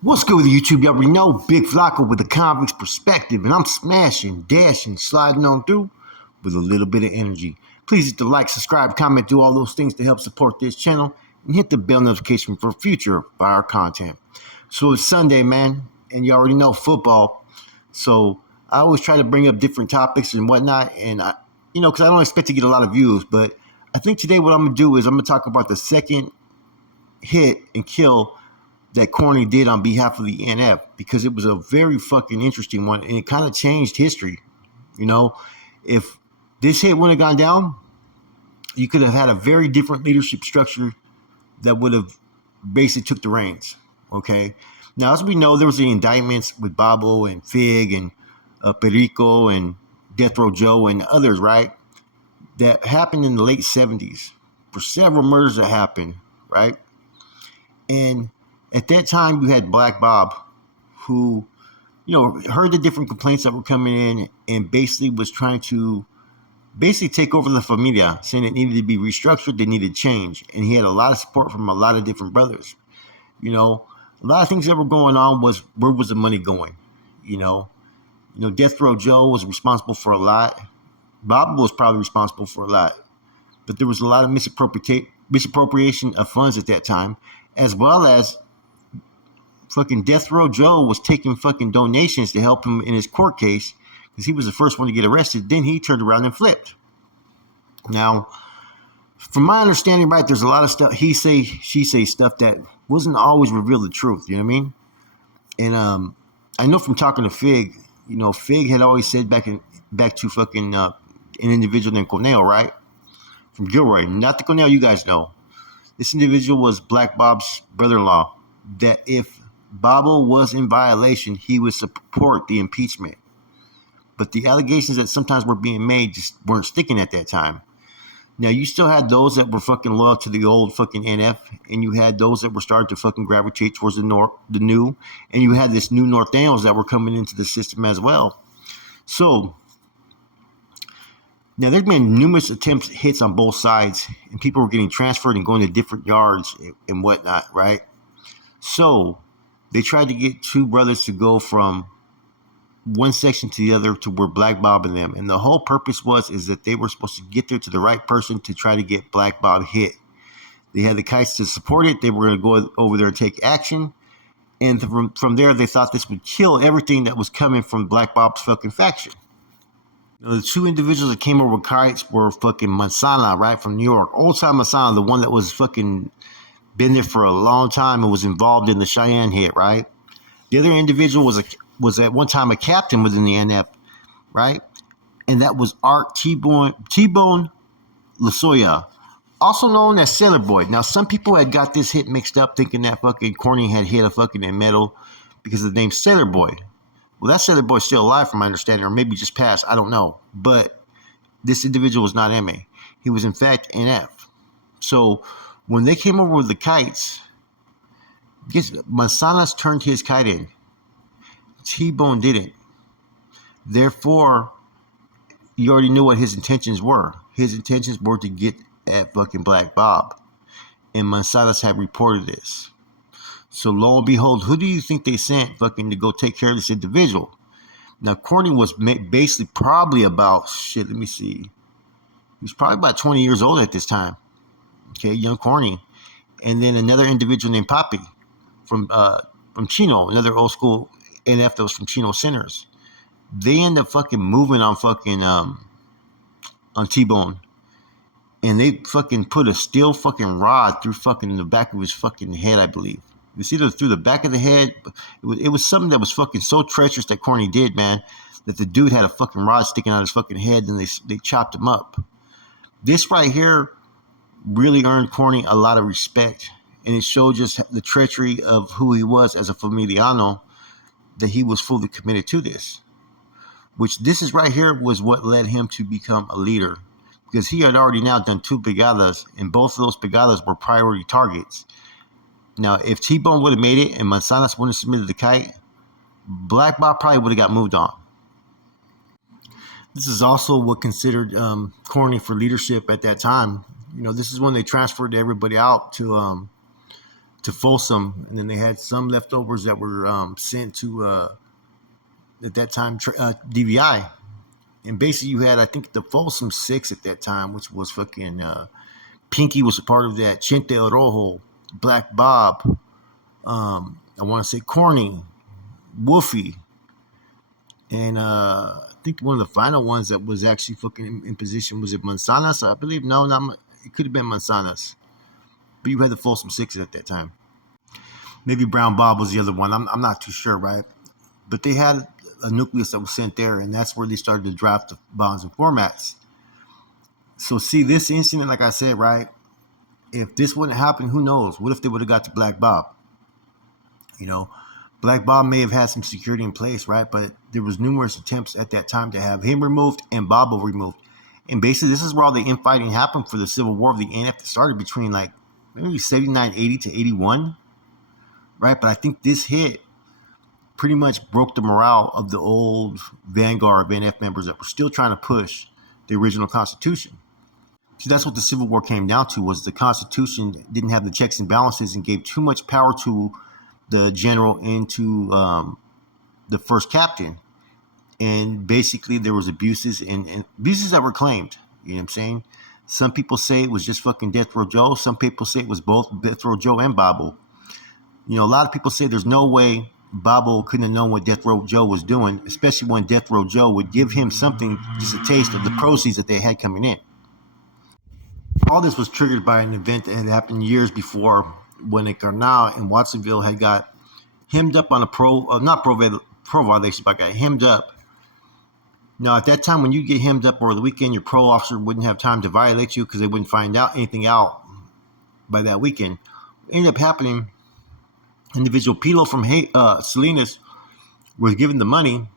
What's good with YouTube? You already know Big Flocko with a convict's perspective, and I'm smashing, dashing, sliding on through with a little bit of energy. Please hit the like, subscribe, comment, do all those things to help support this channel, and hit the bell notification for future fire content. So it's Sunday, man, and you already know football. So I always try to bring up different topics and whatnot, and because I don't expect to get a lot of views, but I think today what I'm gonna do is I'm gonna talk about the second hit and kill that Corny did on behalf of the NF, because it was a very fucking interesting one, and it kind of changed history. You know, if this hit wouldn't have gone down, you could have had a very different leadership structure that would have basically took the reins. Okay. Now, as we know, there was the indictments with Babo and Fig and Perico and Death Row Joe and others, right? That happened in the late 70s for several murders that happened, right? And at that time, you had Black Bob, who, heard the different complaints that were coming in and basically was trying to take over the Familia, saying it needed to be restructured, they needed change. And he had a lot of support from a lot of different brothers. A lot of things that were going on was, where was the money going? Death Row Joe was responsible for a lot. Bob was probably responsible for a lot. But there was a lot of misappropriation of funds at that time, as well as fucking Death Row Joe was taking fucking donations to help him in his court case, because he was the first one to get arrested. Then he turned around and flipped. Now, from my understanding, right, there's a lot of stuff, he say, she say stuff that wasn't always revealed the truth. You know what I mean? And I know from talking to Fig, Fig had always said back to fucking an individual named Cornell, right? From Gilroy, not the Cornell you guys know. This individual was Black Bob's brother-in-law, that if Babo was in violation, he would support the impeachment. But the allegations that sometimes were being made just weren't sticking at that time. Now, you still had those that were fucking loyal to the old fucking NF, and you had those that were starting to fucking gravitate towards the new, and you had this new Norteños that were coming into the system as well. So, now, there's been numerous hits on both sides, and people were getting transferred and going to different yards and whatnot, right? So, they tried to get two brothers to go from one section to the other to where Black Bob and them. And the whole purpose is that they were supposed to get there to the right person to try to get Black Bob hit. They had the kites to support it. They were going to go over there and take action. And from there, they thought this would kill everything that was coming from Black Bob's fucking faction. The two individuals that came over with kites were fucking Mansana, right, from New York. Old time Mansana, the one that was fucking been there for a long time and was involved in the Cheyenne hit, right? The other individual was at one time a captain within the NF, right? And that was Art T-Bone Lasoya, also known as Sailor Boy. Now, some people had got this hit mixed up, thinking that fucking Corny had hit a fucking metal because of the name Sailor Boy. Well, that Sailor Boy's still alive, from my understanding, or maybe just passed. I don't know. But this individual was not MA. He was, in fact, NF. So when they came over with the kites, Manzanas turned his kite in. T-Bone didn't. Therefore, you already knew what his intentions were. His intentions were to get at fucking Black Bob. And Manzanas had reported this. So lo and behold, who do you think they sent fucking to go take care of this individual? Now, Corny was basically probably about, let me see. He was probably about 20 years old at this time. Okay, young Corny. And then another individual named Papi from Chino, another old school NF that was from Chino Centers. They end up fucking moving on fucking on T-Bone. And they fucking put a steel fucking rod through fucking the back of his fucking head, I believe. It was either through the back of the head. It was something that was fucking so treacherous that Corny did, man, that the dude had a fucking rod sticking out his fucking head, and they chopped him up. This right here really earned Corny a lot of respect, and it showed just the treachery of who he was as a familiano, that he was fully committed to this. Which this is right here was what led him to become a leader, because he had already now done 2 brigadas, and both of those brigadas were priority targets. Now, if T-Bone would have made it and Manzanas wouldn't have submitted the kite, Black Bob probably would have got moved on. This is also what considered Corny for leadership at that time. This is when they transferred everybody out to to Folsom, and then they had some leftovers that were sent to at that time DVI. And basically, you had I think the Folsom Six at that time, which was fucking Pinky was a part of that, Chente El Rojo, Black Bob, I want to say Corny, Wolfie, and I think one of the final ones that was actually fucking in position was it Manzanas, I believe. No, not it could have been Manzanas, but you had the Folsom Sixes at that time. Maybe Brown Bob was the other one. I'm not too sure, right? But they had a nucleus that was sent there, and that's where they started to draft the bonds and formats. So see, this incident, like I said, right? If this wouldn't happen, who knows? What if they would have got to Black Bob? You know, Black Bob may have had some security in place, right? But there was numerous attempts at that time to have him removed and Bobo removed. And basically, this is where all the infighting happened for the Civil War of the NF that started between like maybe 79, 80 to 81, right? But I think this hit pretty much broke the morale of the old vanguard of NF members that were still trying to push the original Constitution. See, that's what the Civil War came down to, was the Constitution didn't have the checks and balances and gave too much power to the general and to the first captain. And basically there was abuses and abuses that were claimed. You know what I'm saying? Some people say it was just fucking Death Row Joe. Some people say it was both Death Row Joe and Bobo. You know, a lot of people say there's no way Bobo couldn't have known what Death Row Joe was doing, especially when Death Row Joe would give him something, just a taste of the proceeds that they had coming in. All this was triggered by an event that had happened years before, when a Carnal in Watsonville had got hemmed up on a not pro violation, but got hemmed up. Now, at that time, when you get hemmed up over the weekend, your pro officer wouldn't have time to violate you because they wouldn't find out anything out by that weekend. What ended up happening, individual Pilo from Salinas was given the money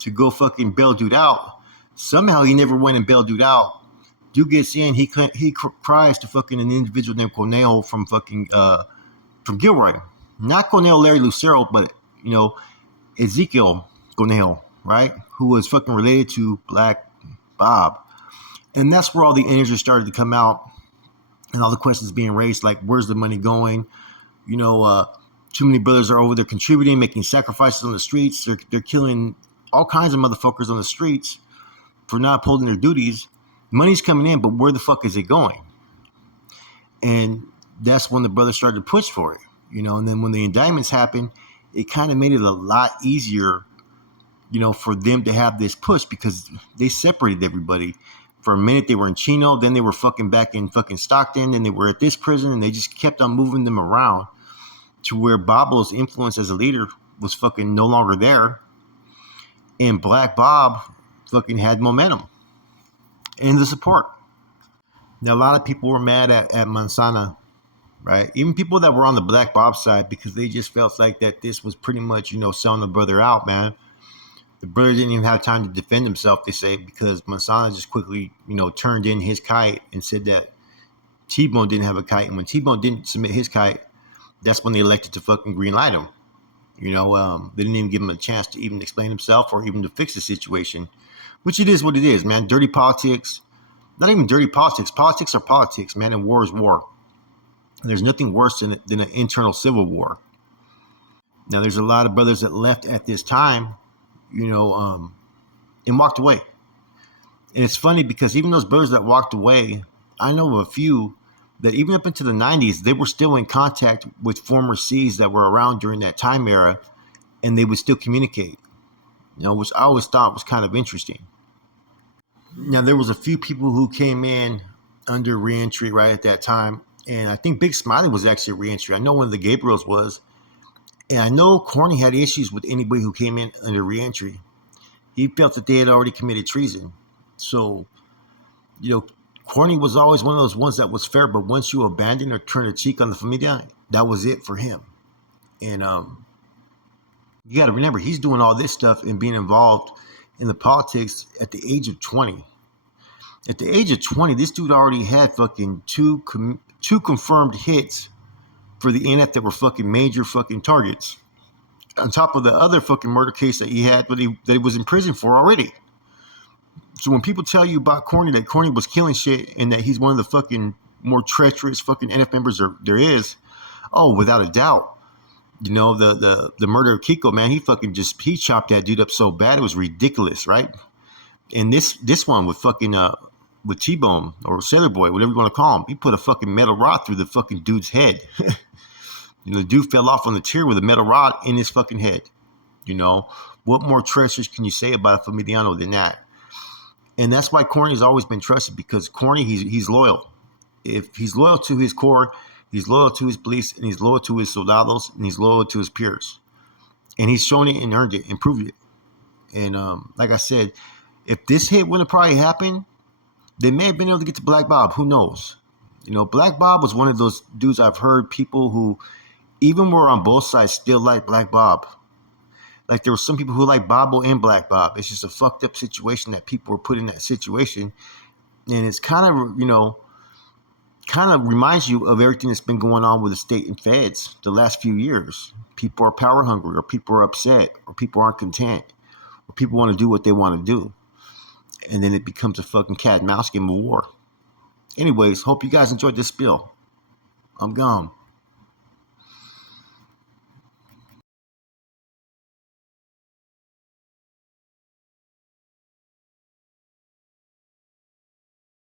to go fucking bail dude out. Somehow he never went and bailed dude out. Dude gets in, he cries to fucking an individual named Cornejo from fucking from Gilroy. Not Cornejo Larry Lucero, but you know, Ezekiel Cornejo, right? Who was fucking related to Black Bob. And that's where all the energy started to come out and all the questions being raised, like where's the money going? You know, too many brothers are over there contributing, making sacrifices on the streets. They're killing all kinds of motherfuckers on the streets for not upholding their duties. Money's coming in, but where the fuck is it going? And that's when the brothers started to push for it, you know. And then when the indictments happened, it kind of made it a lot easier, you know, for them to have this push because they separated everybody. For a minute, they were in Chino, then they were fucking back in fucking Stockton, then they were at this prison, and they just kept on moving them around to where Bobo's influence as a leader was fucking no longer there. And Black Bob fucking had momentum and the support. Now, a lot of people were mad at Manzana, right? Even people that were on the Black Bob side, because they just felt like that this was pretty much, you know, selling the brother out, man. The brother didn't even have time to defend himself, they say, because Manzana just quickly, you know, turned in his kite and said that T-Bone didn't have a kite. And when T-Bone didn't submit his kite, that's when they elected to fucking greenlight him. You know, they didn't even give him a chance to even explain himself or even to fix the situation. Which it is what it is, man. Dirty politics. Not even dirty politics. Politics are politics, man, and war is war. And there's nothing worse than an internal civil war. Now, there's a lot of brothers that left at this time, you know, and walked away. And it's funny because even those brothers that walked away, I know of a few that even up into the 90s, they were still in contact with former Cs that were around during that time era, and they would still communicate, you know, which I always thought was kind of interesting. Now, there was a few people who came in under reentry right at that time. And I think Big Smiley was actually a reentry. I know one of the Gabriels was. And I know Corny had issues with anybody who came in under reentry. He felt that they had already committed treason. So, you know, Corny was always one of those ones that was fair. But once you abandon or turn a cheek on the Familia, that was it for him. And you got to remember, he's doing all this stuff and being involved in the politics at the age of 20. At the age of 20, this dude already had fucking two confirmed hits for the NF that were fucking major fucking targets. On top of the other fucking murder case that he had, that he was in prison for already. So when people tell you about Corny, that Corny was killing shit and that he's one of the fucking more treacherous fucking NF members there is, Oh, without a doubt. You know, the murder of Kiko, man, he chopped that dude up so bad it was ridiculous, right? And this one with fucking with T-Bone or Sailor Boy, whatever you want to call him, he put a fucking metal rod through the fucking dude's head. You know, the dude fell off on the chair with a metal rod in his fucking head. You know, what more treacherous can you say about a Familiano than that? And that's why Corny's always been trusted, because Corny, he's loyal. If he's loyal to his core, he's loyal to his beliefs, and he's loyal to his soldados, and he's loyal to his peers. And he's shown it and earned it and proved it. And like I said, if this hit wouldn't have probably happened, they may have been able to get to Black Bob. Who knows? You know, Black Bob was one of those dudes I've heard people who, even were on both sides, still like Black Bob. Like there were some people who like Bobo and Black Bob. It's just a fucked up situation that people were put in that situation. And it's kind of, you know, kind of reminds you of everything that's been going on with the state and feds the last few years. People are power hungry, or people are upset, or people aren't content, or people want to do what they want to do. And then it becomes a fucking cat and mouse game of war. Anyways, hope you guys enjoyed this spiel. I'm gone.